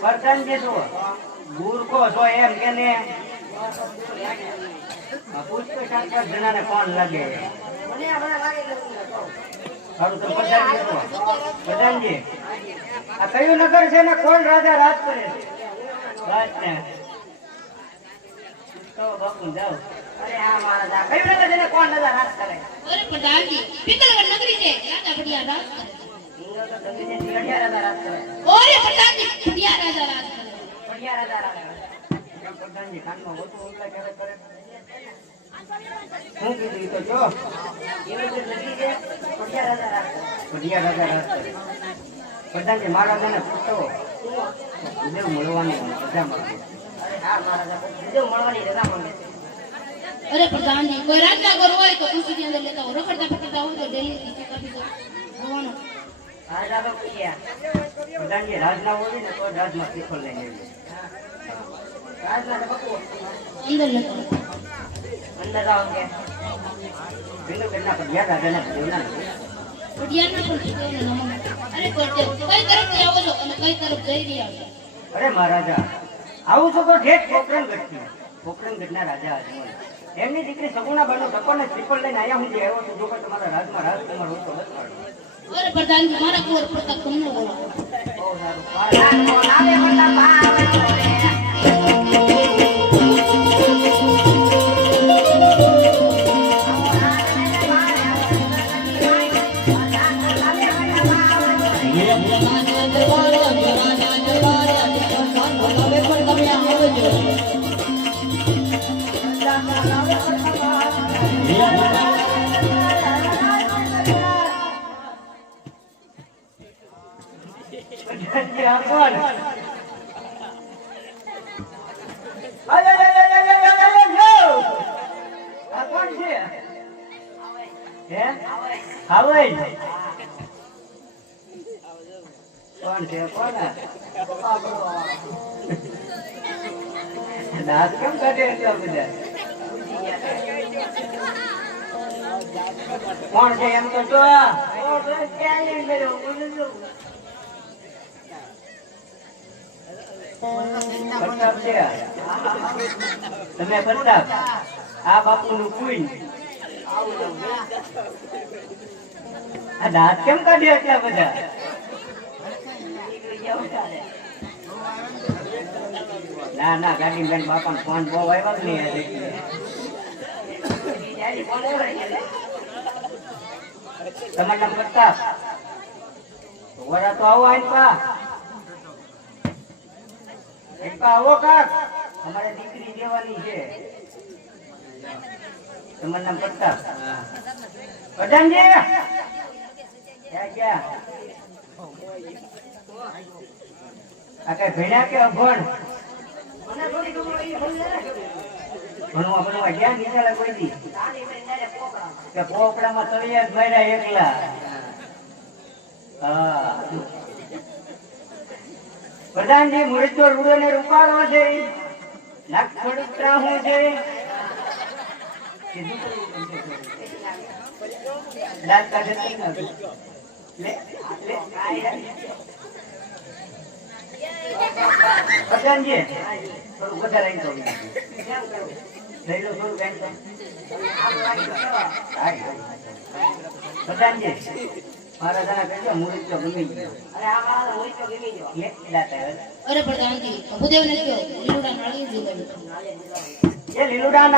પ્રધાનજી છો મૂર્ખો છો એમ કે ને. કોણ લાગે? સારું, તો પ્રધાનજી આ કયું નગર છે ને? કોણ રાજા રાજ કરે છે? વાત ને. તો કયું નગર છે કોણ રાજા રાજ કરે? પ્રધાનજી પિત્તલગઢ નગરી છે. રાજા ભડિયા રાજ કરે. ઓરે પ્રધાનજી ભડિયા રાજા રાજ કરે. પડિયા રાજા રાજ કરે. પ્રધાનજી કાનમાં ઓછું ઉંગલા ક્યારે કરે શું કીધું તો જો. એવું જે નદી છે પડિયા રાજા રાજ કરે. પડિયા રાજા રાજ કરે. પ્રધાનજી મહારાજાને પૂછો. વિજય મળવાની રજા મળે હા મહારાજા વિજય મળવાની રજા મળે અરે પ્રધાનજી કોઈ રાજનગર હોય તો ખુશી અંદર લેતા હોય. રખડતા પકડતા હોય તો ડેલી નીચે કાપી દો. અંદર જાઓ કે. બિંદુ કેટલા પડિયા ભજવના અરે મહારાજા આવું છો? તો ઠેઠ પોકરણગઢથી ઘટના રાજા અજમલ એમની દીકરી સગુણા બાનો સકોને શ્રીફળ લઈને આયા હું જે આવ્યો છું જો તમારા રાજમાં રાજકુમાર હોય તો બતાડો અરે પ્રધાનજી મારા કુંવર પ્રતાપ તમને બોલો બહુ સારું. આવે તમે પ્રતાપ આ બાપુ નું કુઈ આ દાંત કેમ કાઢે એટલા બધા ના ના ગાડી બેન બાપા ફોન બહુ આવ્યો જ નહીં તમારા પ્રતાપ વરા તો આવો આઈપા આવો કાક. અમારે દીકરી દેવાની છે. તમારું નામ પ્રતાપ. પ્રધાનજી! ક્યાં ક્યાં આ કઈ ભણ્યા કે અભણ? ભણવા ભણવા ગયા નીકળ્યા કોઈ દી? કે પોપડામાં તળિયા જ માર્યા એકલા. પ્રધાનજી મુરતો રૂડો ને રૂપાળો છે. લાખ થોડુંક ત્રાહું છે. દાંત કાઢે તો ના. લે લે પ્રધાનજી થોડું વધારે લઈ લો થોડું કાંઈ પ્રધાનજી મારા તને કહેજો મુરત તો ગમી ગયો લે દાંત આવે. અરે પ્રધાનજી કહો લીલુડા નાળી જીવડે એ લીલુડા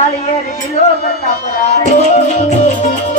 પ્રતાપ રાય. લીલુડા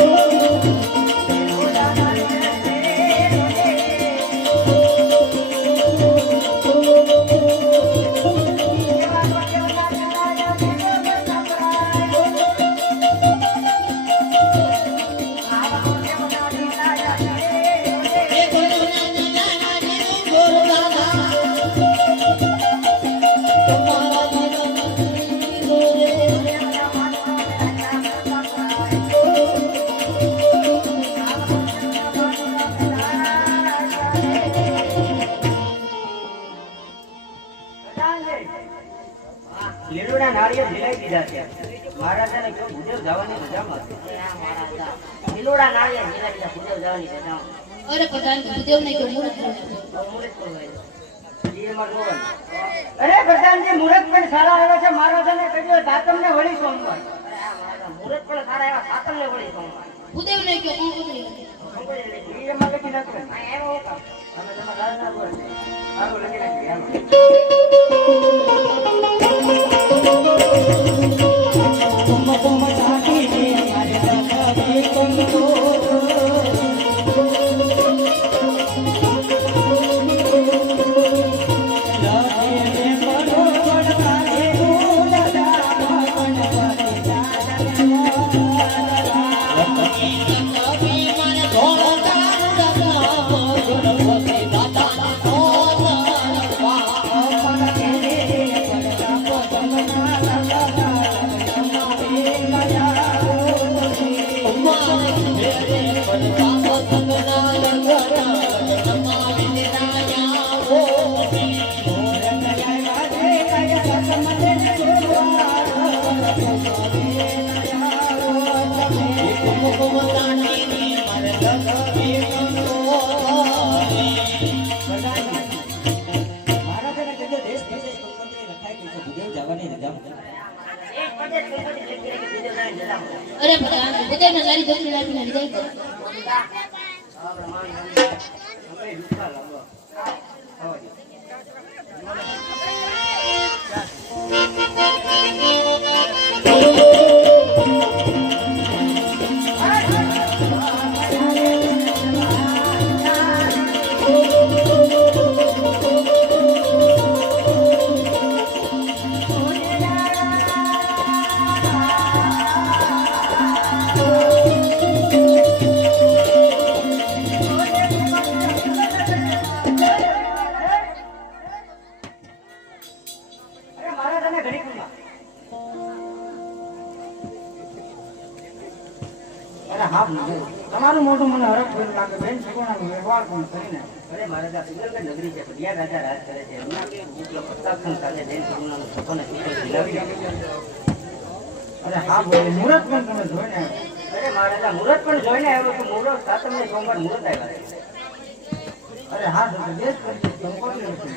લીલોડા નાળિયેર જીરા જીરા ભૂદેવ જવાની છે. જાઓ. અરે પ્રધાનજી મુહૂર્ત પણ સારા આવ્યા છે મહારાજાને કહ્યું દાતમને વળી સોમવાર. મારા મુહૂર્ત પણ સારા એવા સાતમને વળી સોમવાર. ભૂદેવ ને કંકોત્રી કંકોત્રી લઈ લખી નાખો એમ હું અમે તમારા રાજા બોલ. સારું લખી નાખીએ. અરે હા બોલે, મુહૂર્ત પણ તમે જોઈને. અરે મારા મુહૂર્ત પણ જોઈને આવ્યો કે મુહૂર્ત સાતમ ને સોમવાર મુહૂર્ત આવ્યા અરે હા, તો તો દેશ કરી સંકોચ નથી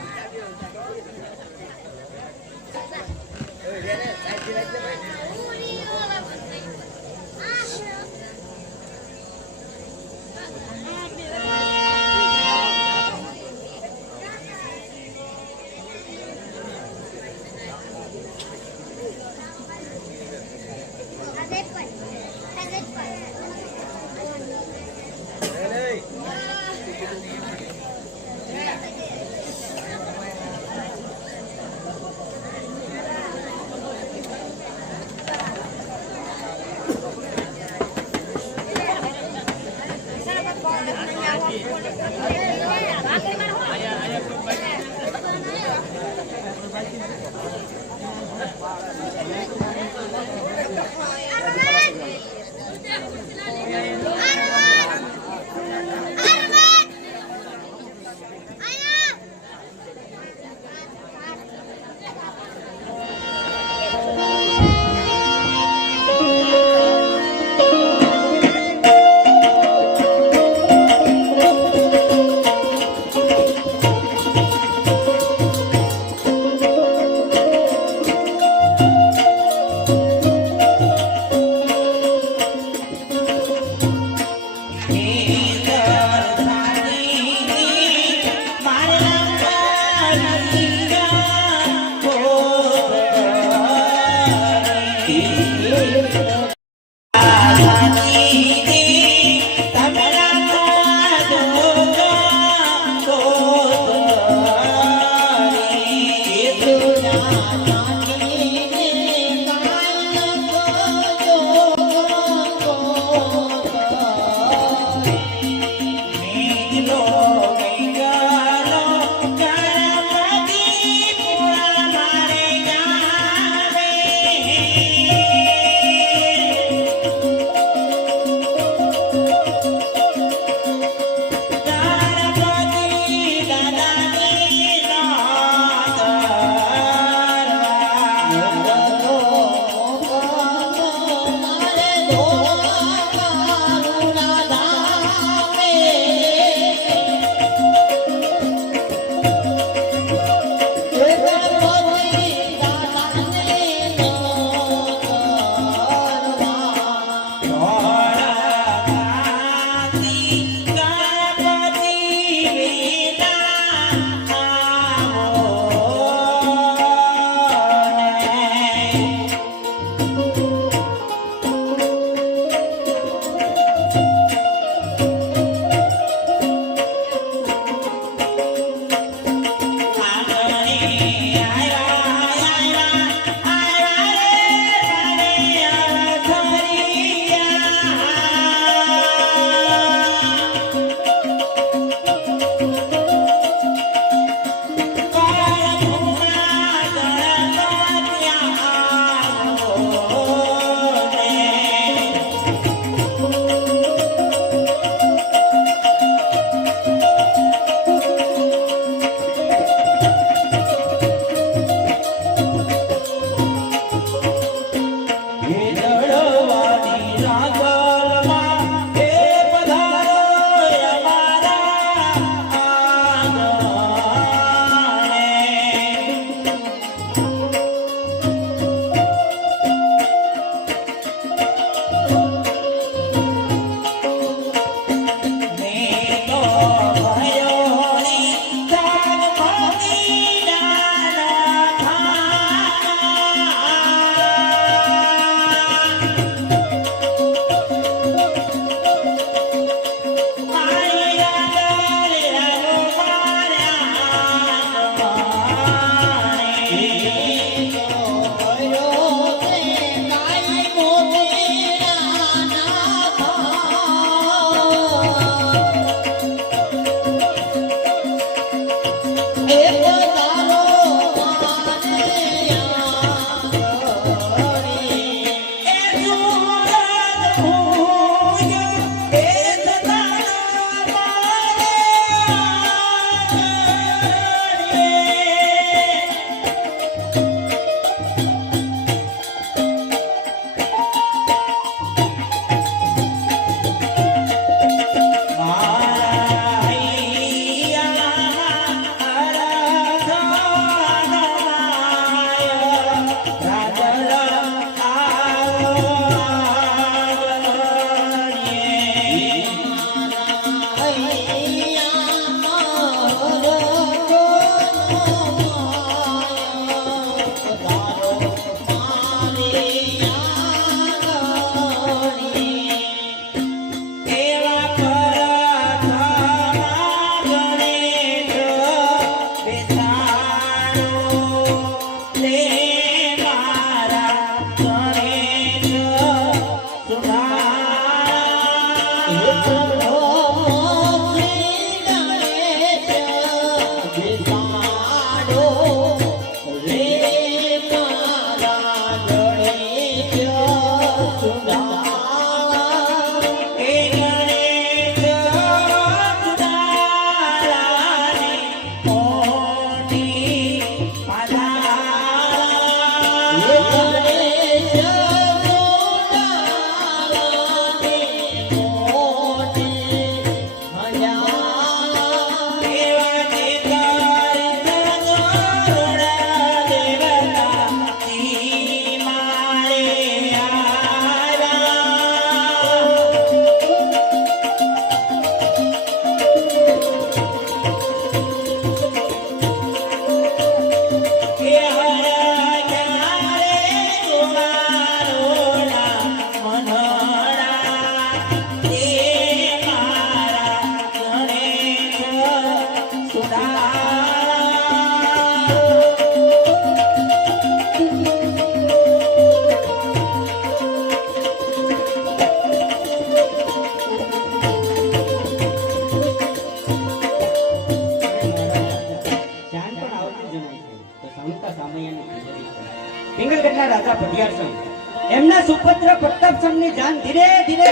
પ્રતાપ જાન ધીરે ધીરે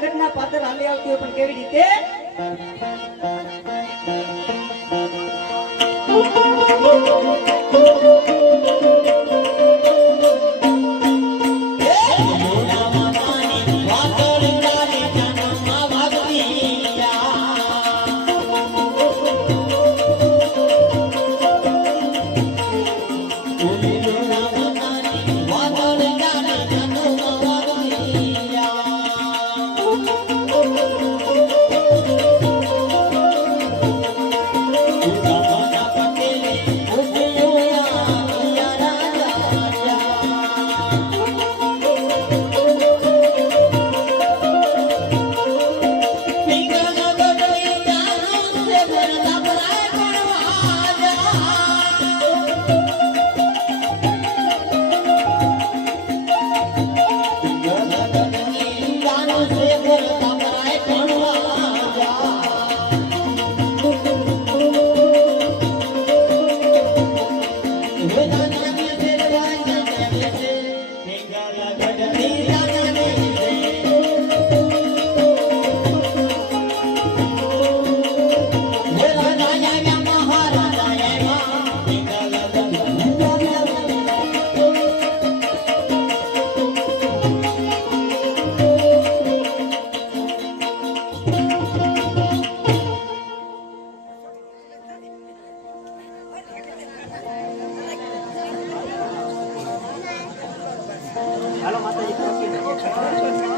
ઘટના પાદર હાલી આવતી હોય પણ કેવી રીતે? હાલો માતાજી